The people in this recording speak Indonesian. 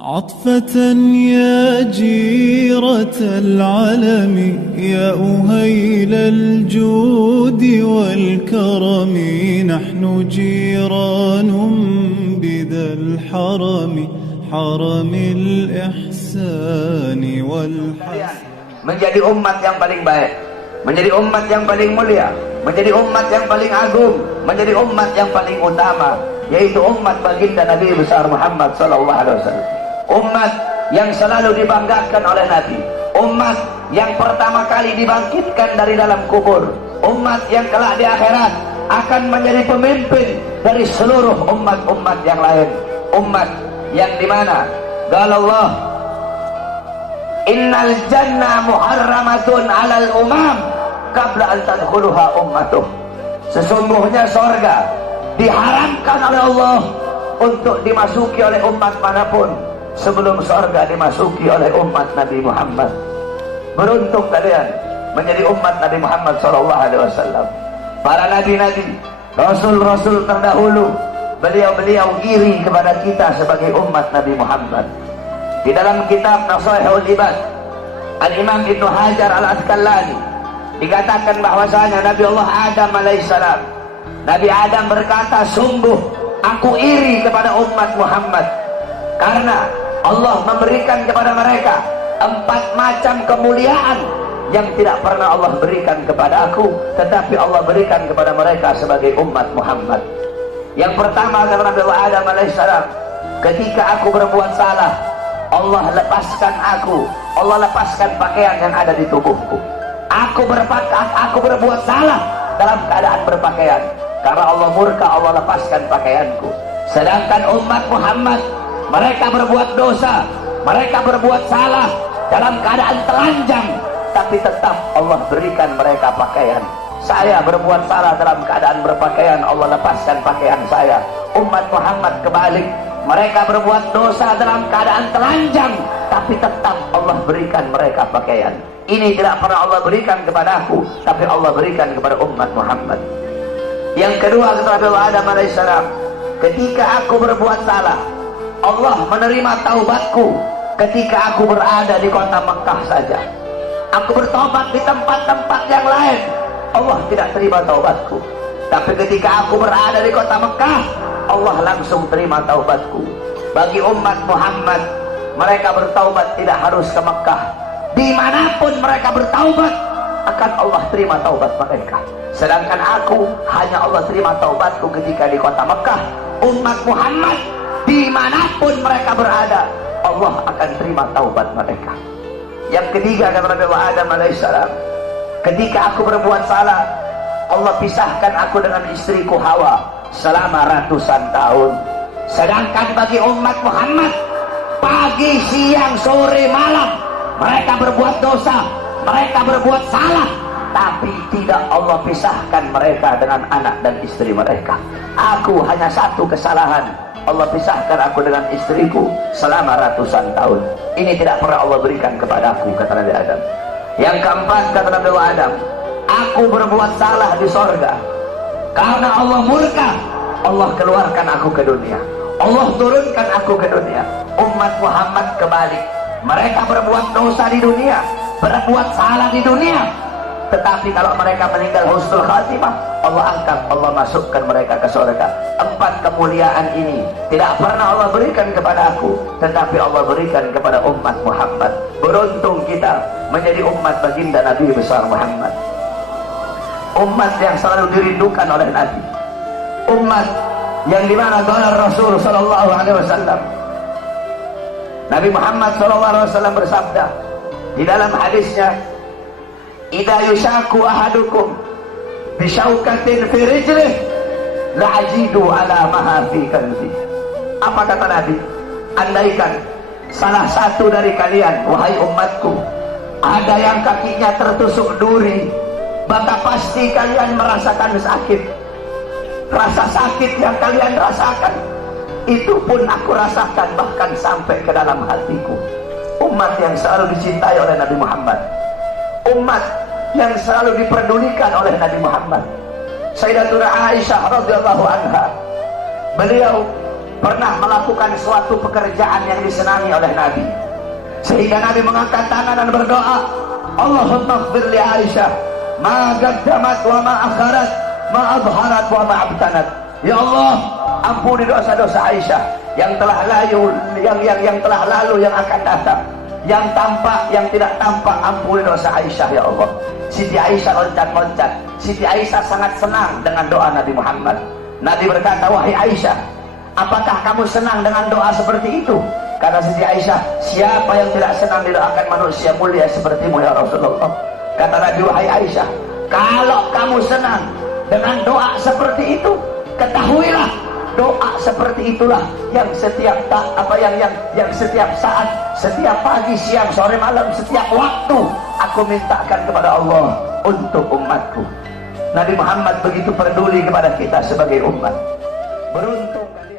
عطفة يا جيرة العلم يا أهيل الجود والكرم نحن جيران بذا الحرم حرم الإحسان والحسن. Menjadi umat yang paling baik, menjadi umat yang paling mulia, menjadi umat yang paling agung, menjadi umat yang paling utama, yaitu umat baginda Nabi besar Muhammad SAW. Umat yang selalu dibanggakan oleh Nabi, umat yang pertama kali dibangkitkan dari dalam kubur, umat yang kelak di akhirat akan menjadi pemimpin dari seluruh umat-umat yang lain, umat yang dimana qala Allah innal jannah muharramatun alal umam qabla an tadkhuluha ummatuh. Sesungguhnya sorga diharamkan oleh Allah untuk dimasuki oleh umat manapun sebelum sorga dimasuki oleh umat Nabi Muhammad. Beruntung kalian menjadi umat Nabi Muhammad SAW. Para nabi-nabi, rasul-rasul terdahulu, beliau-beliau iri kepada kita sebagai umat Nabi Muhammad. Di dalam kitab Nasaihul Ibad, Al-Imam Ibnu Hajar Al-Asqalani dikatakan bahwasanya Nabi Allah Adam alaihissalam, Nabi Adam berkata, sungguh aku iri kepada umat Muhammad karena Allah memberikan kepada mereka 4 macam kemuliaan yang tidak pernah Allah berikan kepada aku, tetapi Allah berikan kepada mereka sebagai umat Muhammad. Yang pertama kata Nabi Adam alaihissalam, ketika aku berbuat salah, Allah lepaskan aku, Allah lepaskan pakaian yang ada di tubuhku. Aku berbuat salah dalam keadaan berpakaian, karena Allah murka, Allah lepaskan pakaianku. Sedangkan umat Muhammad, mereka berbuat dosa, mereka berbuat salah dalam keadaan telanjang, tapi tetap Allah berikan mereka pakaian. Saya berbuat salah dalam keadaan berpakaian, Allah lepaskan pakaian saya. Umat Muhammad kebalik, mereka berbuat dosa dalam keadaan telanjang, tapi tetap Allah berikan mereka pakaian. Ini tidak pernah Allah berikan kepada aku, tapi Allah berikan kepada umat Muhammad. Yang kedua kata Nabi Adam alaihissalam, ketika aku berbuat salah, Allah menerima taubatku ketika aku berada di kota Mekah saja. Aku bertobat di tempat-tempat yang lain, Allah tidak terima taubatku. Tapi ketika aku berada di kota Mekah, Allah langsung terima taubatku. Bagi umat Muhammad, mereka bertaubat tidak harus ke Mekah. Dimanapun mereka bertaubat, akan Allah terima taubat mereka. Sedangkan aku, hanya Allah terima taubatku ketika di kota Mekah. Umat Muhammad, dimanapun mereka berada, Allah akan terima taubat mereka. Yang ketiga kata Nabi Adam alaihissalam, ketika aku berbuat salah, Allah pisahkan aku dengan istriku Hawa selama ratusan tahun. Sedangkan bagi umat Muhammad, pagi, siang, sore, malam mereka berbuat dosa, mereka berbuat salah, tapi tidak Allah pisahkan mereka dengan anak dan istri mereka. Aku hanya satu kesalahan, Allah pisahkan aku dengan istriku selama ratusan tahun. Ini tidak pernah Allah berikan kepada aku, kata Nabi Adam. Yang keempat kata Nabi Adam, aku berbuat salah di sorga, karena Allah murka, Allah keluarkan aku ke dunia, Allah turunkan aku ke dunia. Umat Muhammad kebalik, mereka berbuat dosa di dunia, berbuat salah di dunia, tetapi kalau mereka meninggal husnul khatimah, Allah angkat, Allah masukkan mereka ke surga. 4 kemuliaan ini tidak pernah Allah berikan kepada aku, tetapi Allah berikan kepada umat Muhammad. Beruntung kita menjadi umat baginda Nabi besar Muhammad, umat yang selalu dirindukan oleh Nabi, umat yang dimana qala Rasul sallallahu alaihi wasallam, Nabi Muhammad sallallahu alaihi wasallam bersabda di dalam hadisnya, idza yushaku ahadukum bisyaukatin fi rijlih la'ajidu ala maha fi qalbi. Apa kata Nabi? Andaikan salah satu dari kalian, wahai umatku, ada yang kakinya tertusuk duri, maka pasti kalian merasakan sakit. Rasa sakit yang kalian rasakan, itu pun aku rasakan bahkan sampai ke dalam hatiku. Umat yang selalu dicintai oleh Nabi Muhammad, umat yang selalu diperdulikan oleh Nabi Muhammad. Sayyidatuna Aisyah radhiyallahu anha, beliau pernah melakukan suatu pekerjaan yang disenangi oleh Nabi, sehingga Nabi mengangkat tangan dan berdoa, Allahumma ighfir li Aisyah ma qaddamat wa ma akharat, ma adharat wa ma abtanat. Ya Allah, ampuni dosa-dosa Aisyah yang telah lalu, yang telah lalu, yang akan datang, yang tampak, yang tidak tampak. Ampuni dosa Aisyah ya Allah. Siti Aisyah loncat-loncat. Siti Aisyah sangat senang dengan doa Nabi Muhammad. Nabi berkata, wahai Aisyah, apakah kamu senang dengan doa seperti itu? Kata Siti Aisyah, siapa yang tidak senang didoakan manusia mulia sepertimu ya Rasulullah. Kata Nabi, wahai Aisyah, kalau kamu senang dengan doa seperti itu, ketahuilah doa seperti itulah yang setiap yang setiap saat, setiap pagi, siang, sore, malam, setiap waktu aku mintakan kepada Allah untuk umatku. Nabi Muhammad begitu peduli kepada kita sebagai umat. Beruntung